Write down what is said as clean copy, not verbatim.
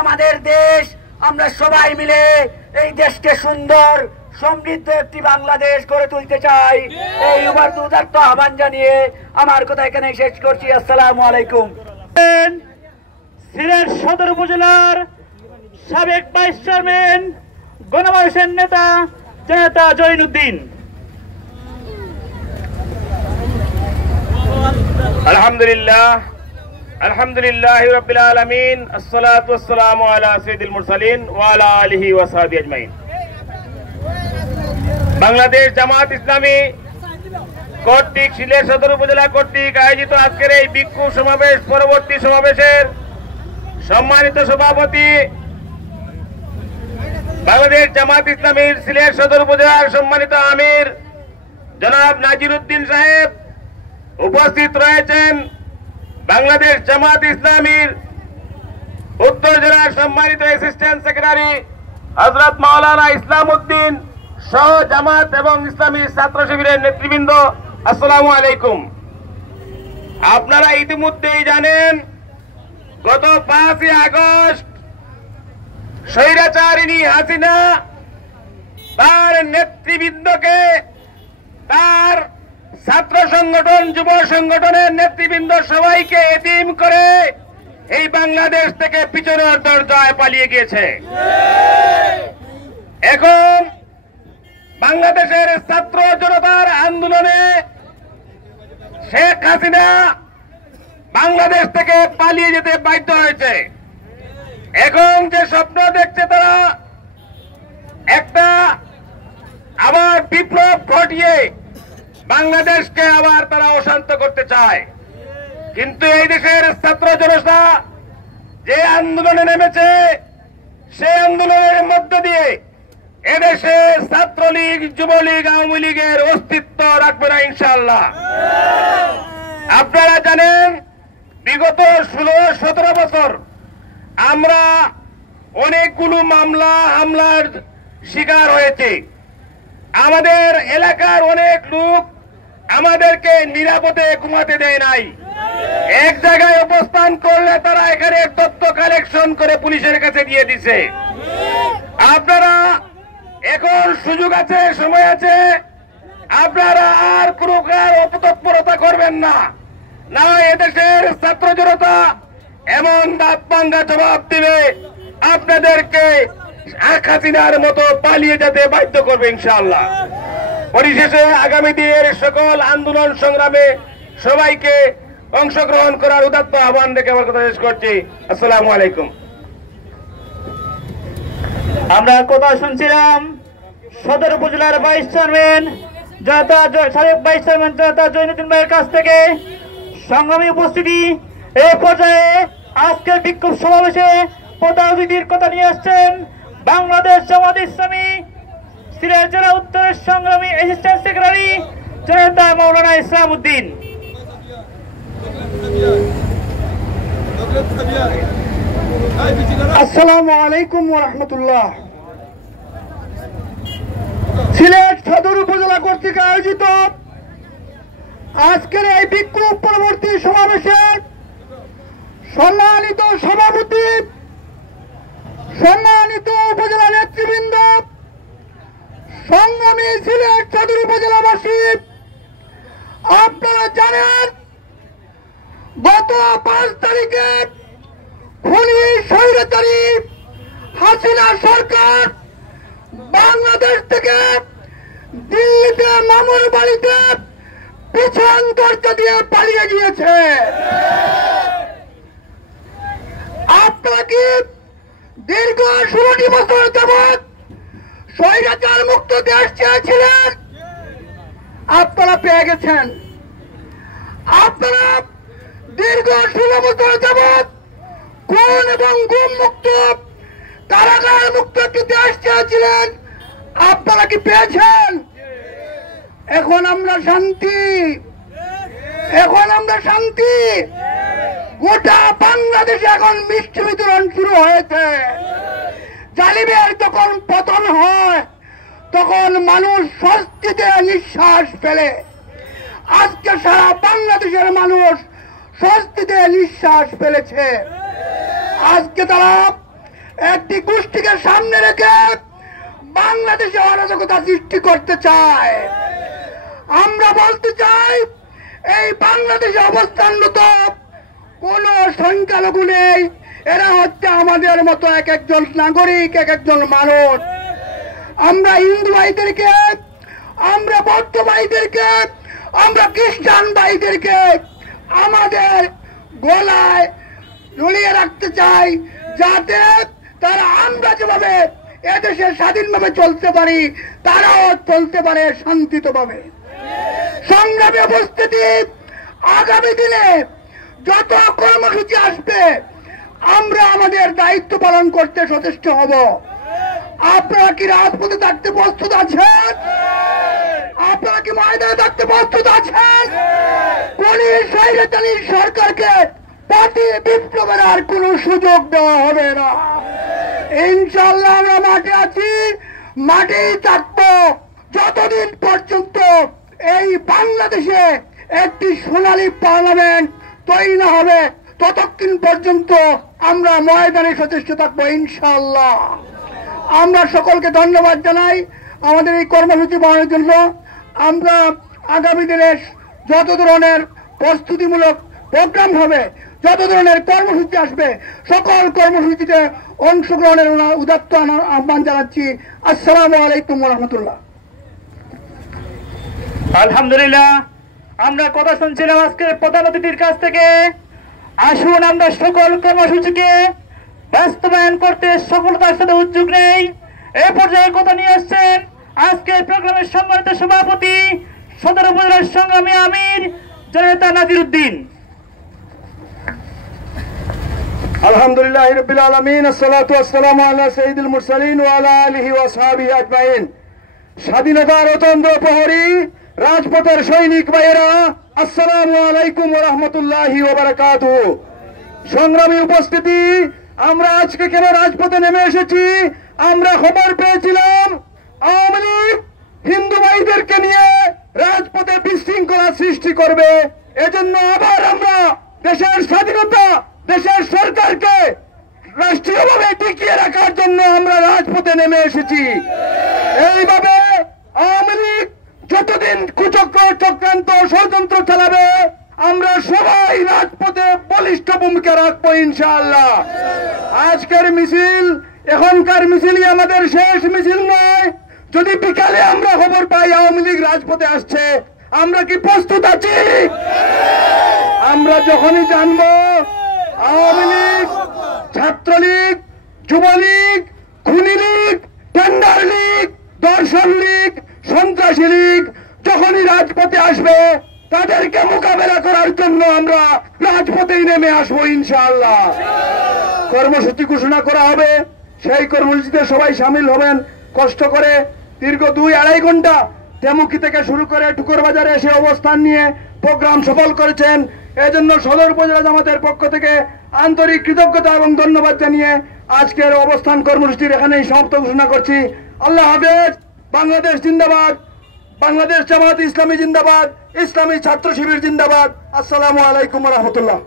আমাদের দেশ, আমরা সবাই মিলে এই দেশকে সুন্দর সমৃদ্ধ একটি বাংলাদেশ গড়ে তুলতে চাই। এই উদাত্ত আহ্বান জানিয়ে আমার কথা এখানে শেষ করছি। আসসালামু আলাইকুম। সিলেট সদর উপজেলার সাবেক ভাইস চেয়ারম্যান গণমানুষের নেতা জনতা জৈনুদ্দিন। আলহামদুলিল্লাহ রাব্বিল আলামিন, আসসালাতু ওয়াসসালামু আলা সাইয়্যিদিল মুরসালিন ওয়া আলা আলিহি ওয়া সাহবিহি আজমাইন। বাংলাদেশ জামাত ইসলামী কর্তৃক সিলেট সদর উপজেলা কর্তৃক আয়োজিত আজকের এই বিক্ষোভ সমাবেশ পরবর্তী সমাবেশের সম্মানিত সভাপতি, বাংলাদেশ জামাত ইসলামীর সিলেট সদর উপজেলার সম্মানিত আমির জনাব নাজির উদ্দিন সাহেব, উপস্থিত রয়েছেন বাংলাদেশ জামাত ইসলামীর উত্তর জেলার সম্মানিত অ্যাসিস্ট্যান্ট সেক্রেটারি হযরত মাওলানা ইসলাম উদ্দিন সহ জামাত এবং ইসলামী ছাত্র শিবিরের নেতৃবৃন্দ, আসসালামু আলাইকুম। আপনারা ইতিমধ্যেই জানেন, গত 5 আগস্ট স্বৈরাচারিণী হাসিনা তার নেতৃবৃন্দকে, তার ছাত্র সংগঠন যুব সংগঠনের নেতৃবৃন্দ সবাইকে এতিম করে এই বাংলাদেশ থেকে পিছনের দরজায় পালিয়ে গিয়েছে। এখন বাংলাদেশের ছাত্র জনতার আন্দোলনে শেখ হাসিনা বাংলাদেশ থেকে পালিয়ে যেতে বাধ্য হয়েছে। এখন যে স্বপ্ন দেখছে তারা, একটা আবার বিপ্লব ঘটিয়ে বাংলাদেশকে আবার তারা অশান্ত করতে চায়। কিন্তু এই দেশের ছাত্র জনতা যে আন্দোলনে নেমেছে, সেই আন্দোলনের মধ্য দিয়ে এদেশে ছাত্রলীগ, যুবলীগ, আওয়ামী লীগের অস্তিত্ব রাখবে না ইনশাআল্লাহ। আপনারা জানেন, বিগত 16-17 বছর আমরা অনেকগুলো মামলা হামলার শিকার হয়েছি। আমাদের এলাকার অনেক লোক আমাদেরকে নিরাপদে ঘুমাতে দেয় নাই। এক জায়গায় অবস্থান করলে তারা এখানে তথ্য কালেকশন করে পুলিশের কাছে দিয়ে দিছে। আপনারা এখন সুযোগ আছে, সময় আছে, আপনারা আর কোনো অপতৎপরতা করবেন না, না এদেশের ছাত্র জনতা এমন দাঁত ভাঙ্গা জবাব দিবে, আপনাদেরকে শেখ হাসিনার মতো পালিয়ে যেতে বাধ্য করবে ইনশাআল্লাহ। পরিশেষে আগামী দিনের সকল আন্দোলন সংগ্রামে সবাইকে অংশগ্রহণ করার উদাত্ত আহ্বান রেখে আমার কথা শেষ করছি। আসসালামু আলাইকুম। আমরা কথা শুনছিলাম সদর উপজেলার ভাইস চেয়ারম্যান সাবেক ভাইস চেয়ারম্যান জনতা জৈনুদ্দিন ভাইয়ের কাছ থেকে। সংগ্রামী উপস্থিতি, এই পর্যায়ে আজকের বিক্ষোভ সমাবেশে প্রধান অতিথির কথা নিয়ে আসছেন বাংলাদেশ জামাত ইসলামী সিলেট জেলা উত্তরের সংগ্রামী অ্যাসিস্ট্যান্ট সেক্রেটারি জনতা মাওলানা ইসলাম উদ্দিন। আসসালামু আলাইকুম ওয়া রাহমাতুল্লাহ। সিলেট সদর উপজেলা কর্তৃক আয়োজিত আজকের এই বিক্ষোভ পরবর্তী সমাবেশের সম্মানিত সভাপতি, সম্মানিত উপজেলা নেতৃবৃন্দ, সংগ্রামী সিলেট সদর উপজেলাবাসী, আপনারা জানেন গত 5 তারিখে খুনি স্বৈরাচারী হাসিনা সরকার বাংলাদেশ থেকে দিল্লিতে মামুর বাড়িতে পিছন দরজা দিয়ে পালিয়ে গিয়েছে। আপনারা কি দীর্ঘ 16টি বছর যাবৎ স্বৈরাচার মুক্ত দেশ চেয়েছিলেন? আপনারা পেয়ে গেছেন। আপনারা দীর্ঘ 16 বছর যাবৎ খুন এবং গুম মুক্ত, কারাগার মুক্ত একটি দেশ চেয়েছিলেন, আপনারা কি পেয়েছেন? এখন আমরা শান্তি, এখন আমরা শান্তি। গোটা বাংলাদেশে এখন মিষ্টি বিতরণ শুরু হয়েছে। জালিমের যখন পতন হয় তখন মানুষ স্বস্তিতে নিঃশ্বাস ফেলে। আজকে সারা বাংলাদেশের মানুষ স্বস্তিতে নিঃশ্বাস ফেলেছে। আজকে তারা একটি গোষ্ঠীকে সামনে রেখে বাংলাদেশে অরাজকতা সৃষ্টি করতে চায়। আমরা বলতে চাই এই বাংলাদেশে অবস্থানরত কোন সংখ্যালঘু নেই, এরা হচ্ছে আমাদের মতো এক একজন নাগরিক, এক একজন মানুষ। আমরা হিন্দু ভাইদেরকে, আমরা বৌদ্ধ ভাইদেরকে, আমরা খ্রিস্টান ভাইদেরকে আমাদের গলায় ঝুলিয়ে রাখতে চাই, যাতে তারা আমরা যেভাবে এদেশে স্বাধীনভাবে চলতে পারি তারাও চলতে পারে শান্তিতভাবে। সংগ্রামী উপস্থিতি, আগামী দিনে যত কর্মসূচি আসবে আমরা আমাদের দায়িত্ব পালন করতে সচেষ্ট হব। আপনারা কি রাজপথে থাকতে প্রস্তুত আছেন? আপনারা কি ময়দানে থাকতে প্রস্তুত আছেন? কোন স্বৈরাচারী সরকারকে পার্টি বিপ্লবের আর কোন সুযোগ দেওয়া হবে না। ইনশাআল্লাহ আমরা মাঠে আছি, মাঠেই থাকবো যতদিন পর্যন্ত এই বাংলাদেশে একটি সোনালী পার্লামেন্ট তৈরি না হবে, ততক্ষণ পর্যন্ত আমরা ময়দানে সচেষ্ট থাকবো ইনশাআল্লাহ। আমরা সকলকে ধন্যবাদ জানাই আমাদের এই কর্মসূচি পালনের জন্য। আমরা আগামী দিনে যত ধরনের প্রস্তুতিমূলক প্রোগ্রাম হবে, যত ধরনের কর্মসূচি আসবে, সকল কর্মসূচিতে অংশগ্রহণের উদাত্ত আহ্বান জানাচ্ছি। আসসালামু আলাইকুম ওয়া রাহমাতুল্লাহ। আলহামদুলিল্লাহ, আমরা কথা শুনছিলাম আজকের প্রধান অতিথির কাছ থেকে। আসুন আমরা সকল কর্মসূচিকে বাস্তবায়ন করতে সফলতার সাথে উদ্যোগ নেই। এই পর্যায়ে কথা নিয়ে আসছেন আজকের প্রোগ্রামের সম্মানিত সভাপতি, সদর উপজেলার সংগ্রামী আমির জননেতা নাজির উদ্দিন। আলহামদুলিল্লাহ রাব্বিল আলামিন, আসসালাতু ওয়াসসালামু আলা সাইয়্যিদিল মুরসালিন ওয়া আলা আলিহি ওয়া সাহবিহি আজমাইন। স্বাধীনতার অতন্দ্র প্রহরী রাজপথের সৈনিক ভাইয়েরা, আসসালামু আলাইকুম ওয়া রাহমাতুল্লাহি ওয়া বারাকাতুহু। সংগ্রামী উপস্থিতি, আমরা আজকে কেন রাজপথে নেমে এসেছি? আমরা খবর পেয়েছিলাম আওয়ামী লীগ হিন্দু ভাইদেরকে নিয়ে রাজপথে বিশৃঙ্খলা সৃষ্টি করবে। এজন্য আবার আমরা দেশের স্বাধীনতা, দেশের সরকারকে রাষ্ট্রীয়ভাবে টিকিয়ে রাখার জন্য আমরা রাজপথে নেমে এসেছি। এইভাবে আওয়ামী লীগ যতদিন কুচক্র, চক্রান্ত, ষড়যন্ত্র চালাবে আমরা সবাই রাজপথে বলিষ্ঠ ভূমিকা রাখবো ইনশাআল্লাহ। আজকের মিছিল, এখনকার মিছিলই আমাদের শেষ মিছিল নয়। যদি বিকালে আমরা খবর পাই আওয়ামী লীগ রাজপথে আসছে, আমরা কি প্রস্তুত আছি? আমরা যখনই জানবো আওয়ামী লীগ, ছাত্রলীগ, যুবলীগ, খুনি লীগ, টেন্ডার লীগ, দর্শন লীগ, সন্ত্রাসী লীগ যখনই রাজপথে আসবে তাদেরকে মোকাবেলা করার জন্য আমরা রাজপথেই নেমে আসবো ইনশাআল্লাহ। কর্মসূচি ঘোষণা করা হবে, সেই কর্মসূচিতে সবাই সামিল হবেন। কষ্ট করে দীর্ঘ 2-2.5 ঘন্টা তেমুকি থেকে শুরু করে টুকুর বাজারে এসে অবস্থান নিয়ে প্রোগ্রাম সফল করেছেন। এজন্য সদর উপজেলা জামাতের পক্ষ থেকে আন্তরিক কৃতজ্ঞতা এবং ধন্যবাদ জানিয়ে আজকের অবস্থান কর্মসূচির এখানেই সমাপ্ত ঘোষণা করছি। আল্লাহ হাফেজ। বাংলাদেশ জিন্দাবাদ, বাংলাদেশ জামাত ইসলামী জিন্দাবাদ, ইসলামী ছাত্র শিবির জিন্দাবাদ। আসসালামু আলাইকুম ওয়া রাহমাতুল্লাহ।